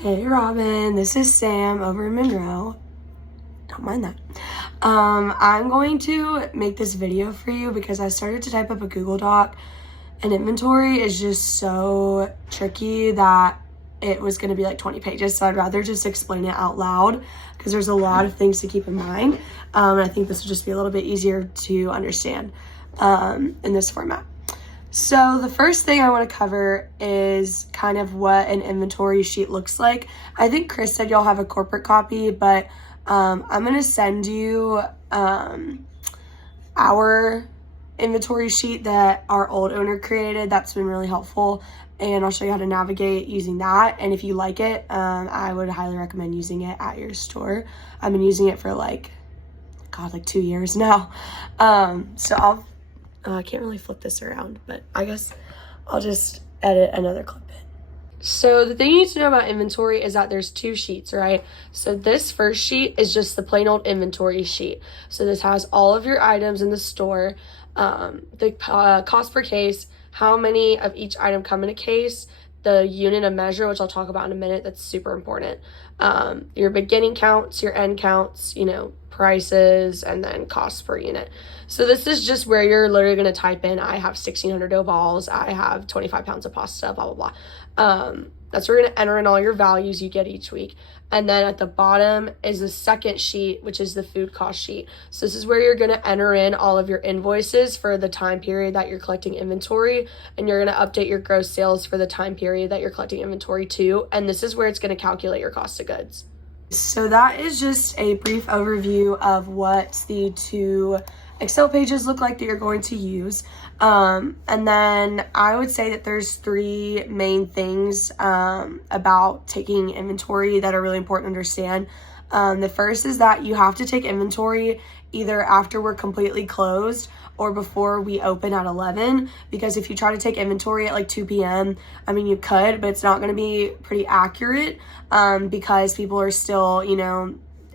Hey Robin, this is Sam over in Monroe. Don't mind that. I'm going to make this video for you because I started to type up a Google Doc and inventory is just so tricky that it was going to be like 20 pages. So I'd rather just explain it out loud because there's a lot of things to keep in mind. And I think this will just be a little bit easier to understand in this format. So the first thing I want to cover is kind of what an inventory sheet looks like. I think Chris said y'all have a corporate copy, but I'm going to send you our inventory sheet that our old owner created. That's been really helpful, and I'll show you how to navigate using that. And if you like it, I would highly recommend using it at your store. I've been using it for like 2 years now. So I can't really flip this around, but I guess I'll just edit another clip in. So the thing you need to know about inventory is that there's two sheets, right? So this first sheet is just the plain old inventory sheet. So this has all of your items in the store, the cost per case, how many of each item come in a case, the unit of measure, which I'll talk about in a minute. That's super important. Your beginning counts, your end counts, prices, and then costs per unit. So this is just where you're literally going to type in, I have 1,600 dough balls, I have 25 pounds of pasta, blah, blah, blah. That's where you're going to enter in all your values you get each week. And then at the bottom is the second sheet, which is the food cost sheet. So this is where you're going to enter in all of your invoices for the time period that you're collecting inventory, and you're going to update your gross sales for the time period that you're collecting inventory too. And this is where it's going to calculate your cost of goods. So that is just a brief overview of what the two Excel pages look like that you're going to use. And then I would say that there's three main things about taking inventory that are really important to understand. The first is that you have to take inventory either after we're completely closed or before we open at 11, because if you try to take inventory at like 2 p.m., I mean, you could, but it's not going to be pretty accurate because people are still,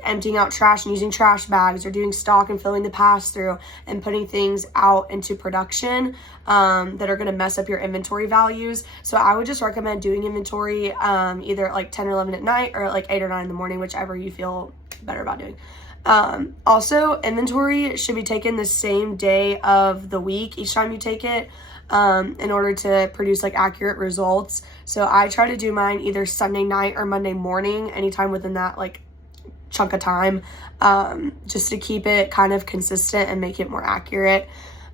emptying out trash and using trash bags or doing stock and filling the pass-through and putting things out into production that are going to mess up your inventory values. So I would just recommend doing inventory either at like 10 or 11 at night or at like 8 or 9 in the morning, whichever you feel better about doing. Also, inventory should be taken the same day of the week each time you take it in order to produce like accurate results. So I try to do mine either Sunday night or Monday morning, anytime within that like chunk of time, just to keep it kind of consistent and make it more accurate.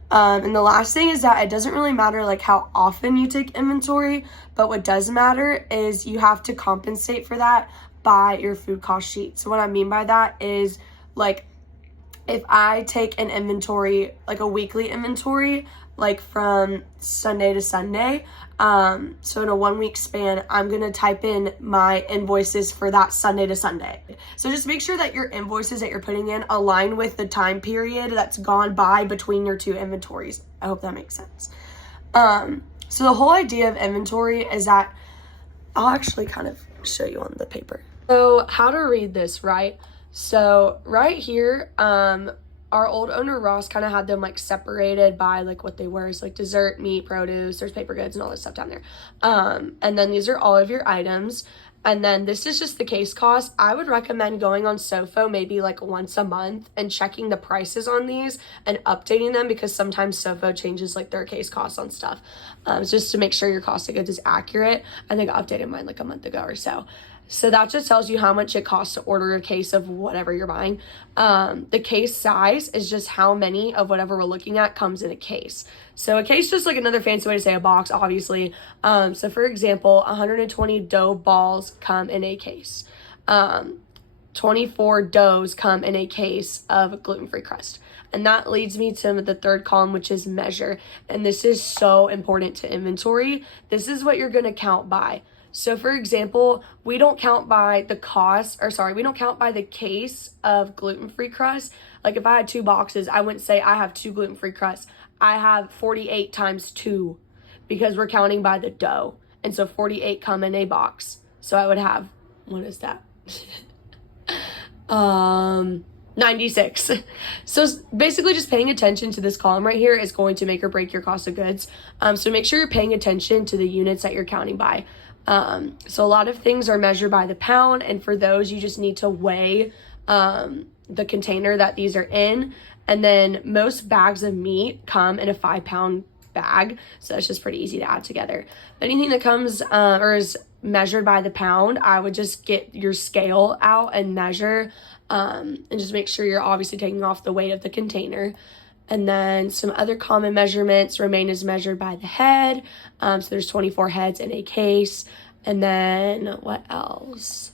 And the last thing is that it doesn't really matter like how often you take inventory, but what does matter is you have to compensate for that by your food cost sheet. So what I mean by that is like if I take an inventory, like a weekly inventory, like from Sunday to Sunday, so in a 1 week span, I'm going to type in my invoices for that Sunday to Sunday. So just make sure that your invoices that you're putting in align with the time period that's gone by between your two inventories. I hope that makes sense. So the whole idea of inventory is that I'll actually kind of show you on the paper. So how to read this, right? So right here, our old owner Ross kind of had them like separated by like what they were. So like dessert, meat, produce, there's paper goods and all this stuff down there. And then these are all of your items. And then this is just the case cost. I would recommend going on Sofo maybe like once a month and checking the prices on these and updating them, because sometimes Sofo changes like their case costs on stuff. Just to make sure your cost of goods is accurate. I think I updated mine like a month ago or so. So that just tells you how much it costs to order a case of whatever you're buying. The case size is just how many of whatever we're looking at comes in a case. So a case is just like another fancy way to say a box, obviously. So for example, 120 dough balls come in a case. 24 doughs come in a case of gluten-free crust. And that leads me to the third column, which is measure. And this is so important to inventory. This is what you're going to count by. So for example, we don't count by the case of gluten-free crust. Like if I had 2 boxes, I wouldn't say I have 2 gluten-free crusts. I have 48 times 2 because we're counting by the dough. And so 48 come in a box. So I would have, what is that? 96. So basically just paying attention to this column right here is going to make or break your cost of goods. So make sure you're paying attention to the units that you're counting by. So a lot of things are measured by the pound, and for those you just need to weigh the container that these are in. And then most bags of meat come in a 5-pound bag, so it's just pretty easy to add together. Anything that comes or is measured by the pound, I would just get your scale out and measure, and just make sure you're obviously taking off the weight of the container. And then some other common measurements: romaine is measured by the head, so there's 24 heads in a case. And then what else?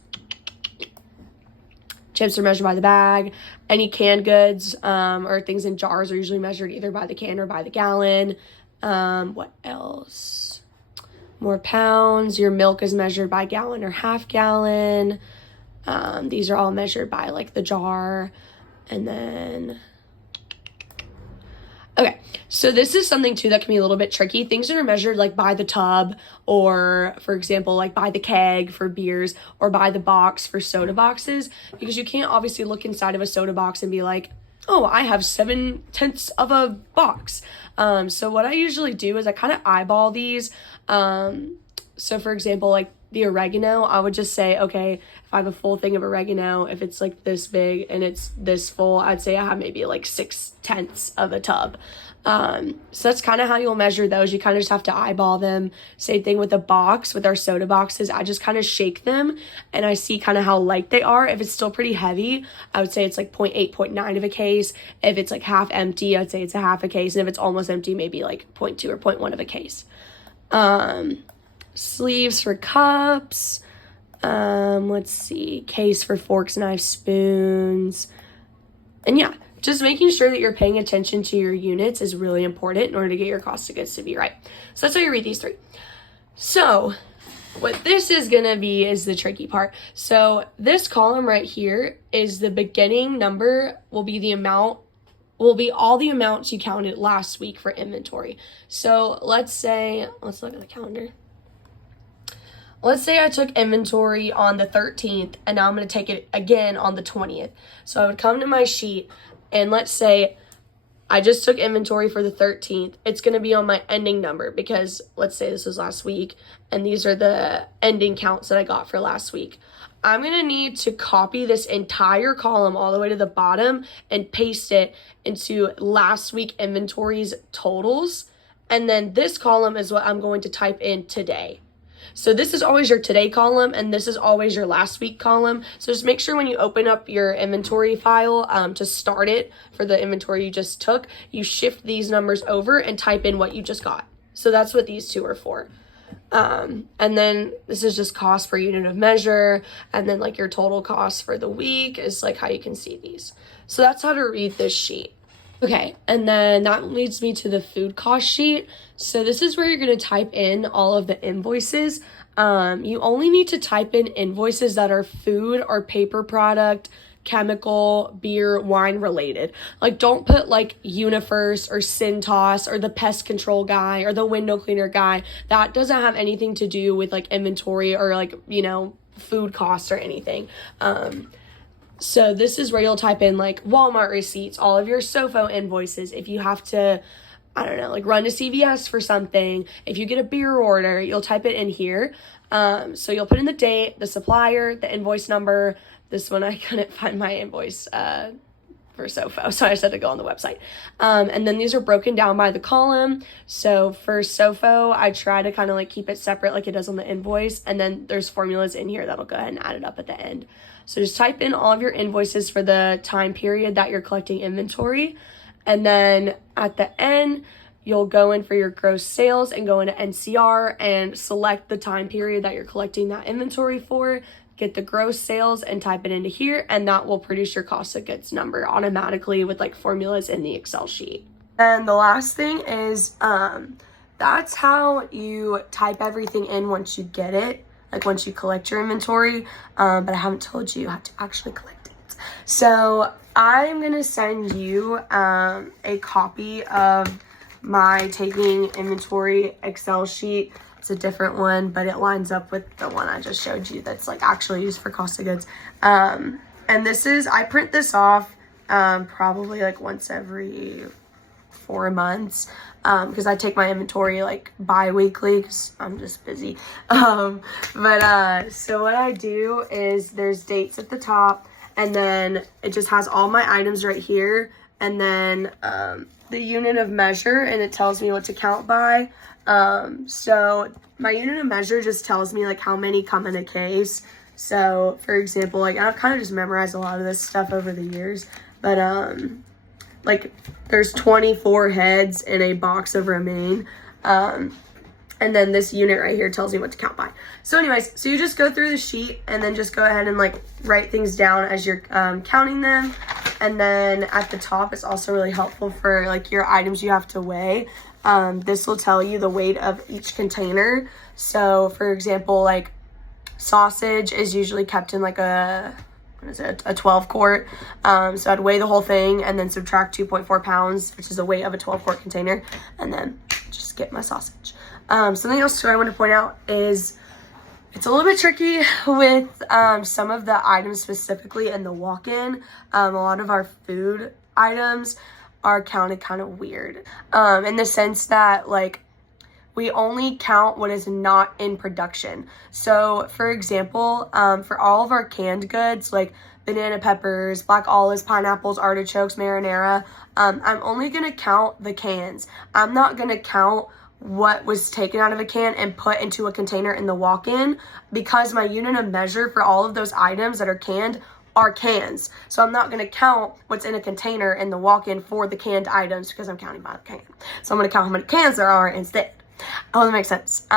Chips are measured by the bag. Any canned goods or things in jars are usually measured either by the can or by the gallon. What else? More pounds. Your milk is measured by gallon or half gallon. These are all measured by like the jar. And then, okay, so this is something too that can be a little bit tricky. Things that are measured like by the tub, or for example, like by the keg for beers, or by the box for soda boxes, because you can't obviously look inside of a soda box and be like, oh, I have 7/10 of a box. So what I usually do is I kind of eyeball these. So for example, like the oregano, I would just say, okay, if I have a full thing of oregano, if it's like this big and it's this full, I'd say I have maybe like 6/10 of a tub. So that's kind of how you'll measure those. You kind of just have to eyeball them. Same thing with the box, with our soda boxes. I just kind of shake them and I see kind of how light they are. If it's still pretty heavy, I would say it's like 0.8, 0.9 of a case. If it's like half empty, I'd say it's a half a case. And if it's almost empty, maybe like 0.2 or 0.1 of a case. Sleeves for cups. Let's see, case for forks, knives, spoons. And yeah, just making sure that you're paying attention to your units is really important in order to get your cost of goods to be right. So that's how you read these 3. So what this is gonna be is the tricky part. So this column right here is the beginning number, will be all the amounts you counted last week for inventory. So let's look at the calendar. Let's say I took inventory on the 13th and now I'm going to take it again on the 20th. So I would come to my sheet and let's say I just took inventory for the 13th. It's going to be on my ending number because let's say this was last week and these are the ending counts that I got for last week. I'm going to need to copy this entire column all the way to the bottom and paste it into last week inventory's totals. And then this column is what I'm going to type in today. So this is always your today column and this is always your last week column. So just make sure when you open up your inventory file to start it for the inventory you just took, you shift these numbers over and type in what you just got. So that's what these 2 are for. And then this is just cost per unit of measure. And then like your total cost for the week is like how you can see these. So that's how to read this sheet. Okay, and then that leads me to the food cost sheet. So this is where you're going to type in all of the invoices. You only need to type in invoices that are food or paper product, chemical, beer, wine related. Like don't put like UniFirst or Cintas or the pest control guy or the window cleaner guy. That doesn't have anything to do with like inventory or like, food costs or anything. So this is where you'll type in like Walmart receipts, all of your SOFO invoices. If you have to, like run to CVS for something, if you get a beer order, you'll type it in here. So you'll put in the date, the supplier, the invoice number. This one I couldn't find my invoice for SOFO, so I just had to go on the website. And then these are broken down by the column. So for SOFO, I try to kind of like keep it separate like it does on the invoice. And then there's formulas in here that'll go ahead and add it up at the end. So just type in all of your invoices for the time period that you're collecting inventory. And then at the end, you'll go in for your gross sales and go into NCR and select the time period that you're collecting that inventory for. Get the gross sales and type it into here, and that will produce your cost of goods number automatically with like formulas in the Excel sheet. And the last thing is that's how you type everything in once you get it, like once you collect your inventory, but I haven't told you how to actually collect it. So I'm gonna send you a copy of my taking inventory Excel sheet. It's a different one, but it lines up with the one I just showed you that's like actually used for cost of goods. And this is, I print this off probably like once every 4 months, because I take my inventory like bi-weekly because I'm just busy. So what I do is there's dates at the top, and then it just has all my items right here, and then the unit of measure, and it tells me what to count by. So my unit of measure just tells me like how many come in a case. So for example, like I've kind of just memorized a lot of this stuff over the years, but like there's 24 heads in a box of romaine. And then this unit right here tells me what to count by. So anyways, so you just go through the sheet and then just go ahead and like write things down as you're counting them. And then at the top, it's also really helpful for like your items you have to weigh. This will tell you the weight of each container. So for example, like sausage is usually kept in like a 12 quart. So I'd weigh the whole thing and then subtract 2.4 pounds, which is the weight of a 12 quart container, and then just get my sausage. Something else I want to point out is it's a little bit tricky with some of the items specifically in the walk-in. A lot of our food items are counted kind of weird, in the sense that like we only count what is not in production. So for example, for all of our canned goods like banana peppers, black olives, pineapples, artichokes, marinara, I'm only gonna count the cans. I'm not gonna count what was taken out of a can and put into a container in the walk-in, because my unit of measure for all of those items that are canned are cans. So I'm not gonna count what's in a container in the walk-in for the canned items because I'm counting by the can. So I'm gonna count how many cans there are instead. Oh, that makes sense.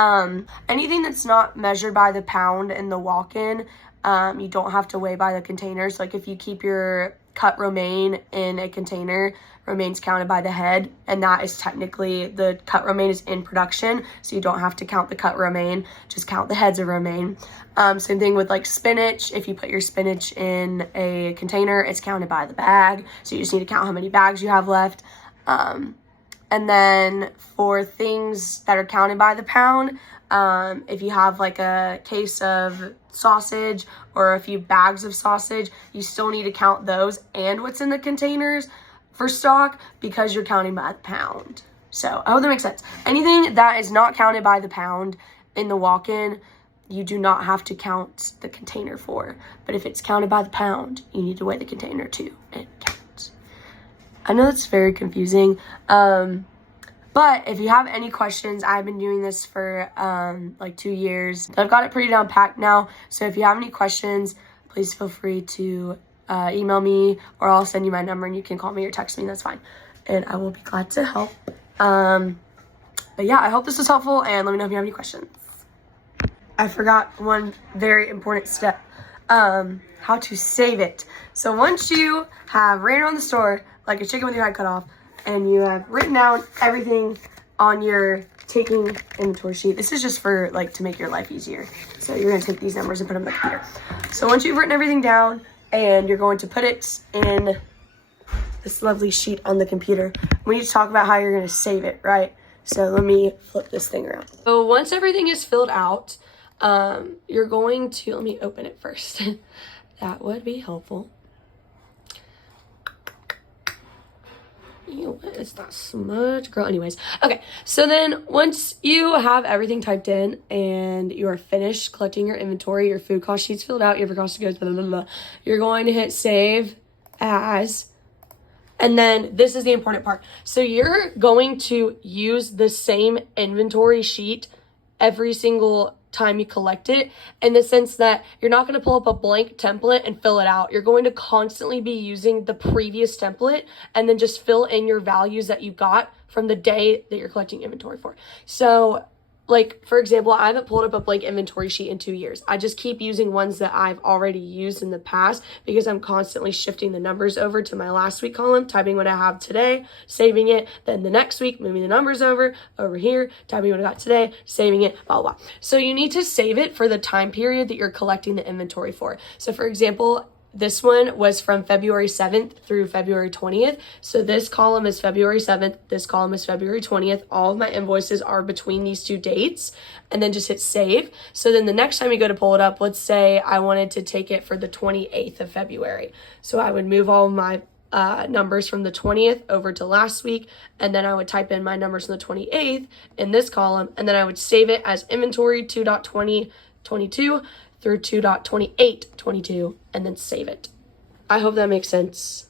Anything that's not measured by the pound in the walk-in, you don't have to weigh by the containers. Like if you keep your cut romaine in a container, romaine's counted by the head, and that is technically, the cut romaine is in production, so you don't have to count the cut romaine, just count the heads of romaine. Same thing with like spinach. If you put your spinach in a container, it's counted by the bag, so you just need to count how many bags you have left. And then for things that are counted by the pound, if you have like a case of sausage or a few bags of sausage, you still need to count those and what's in the containers for stock, because you're counting by the pound. So I hope that makes sense. Anything that is not counted by the pound in the walk-in, you do not have to count the container for. But if it's counted by the pound, you need to weigh the container too. It counts. I know that's very confusing. But if you have any questions, I've been doing this for like 2 years. I've got it pretty down packed now. So if you have any questions, please feel free to email me, or I'll send you my number and you can call me or text me. That's fine. And I will be glad to help. But yeah, I hope this was helpful, and let me know if you have any questions. I forgot one very important step. How to save it. So once you have ran around the store like a chicken with your head cut off, and you have written down everything on your taking inventory sheet. This is just for like to make your life easier. So you're gonna take these numbers and put them in the computer. So once you've written everything down and you're going to put it in this lovely sheet on the computer, we need to talk about how you're gonna save it, right? So let me flip this thing around. So once everything is filled out, you're going to, let me open it first. That would be helpful. Ew, what is that smudge? Girl, anyways. Okay, so then once you have everything typed in and you are finished collecting your inventory, your food cost sheets filled out, your cost of goods, blah, blah, blah, you're going to hit save as, and then this is the important part. So you're going to use the same inventory sheet every single time you collect it, in the sense that you're not going to pull up a blank template and fill it out. You're going to constantly be using the previous template and then just fill in your values that you got from the day that you're collecting inventory for. So like, for example, I haven't pulled up a blank inventory sheet in 2 years. I just keep using ones that I've already used in the past, because I'm constantly shifting the numbers over to my last week column, typing what I have today, saving it, then the next week, moving the numbers over here, typing what I got today, saving it, blah, blah. So you need to save it for the time period that you're collecting the inventory for. So for example, this one was from February 7th through February 20th. So this column is February 7th. This column is February 20th. All of my invoices are between these two dates, and then just hit save. So then the next time you go to pull it up, let's say I wanted to take it for the 28th of February. So I would move all of my numbers from the 20th over to last week, and then I would type in my numbers from the 28th in this column, and then I would save it as inventory 2.2022 through 2.2822, and then save it. I hope that makes sense.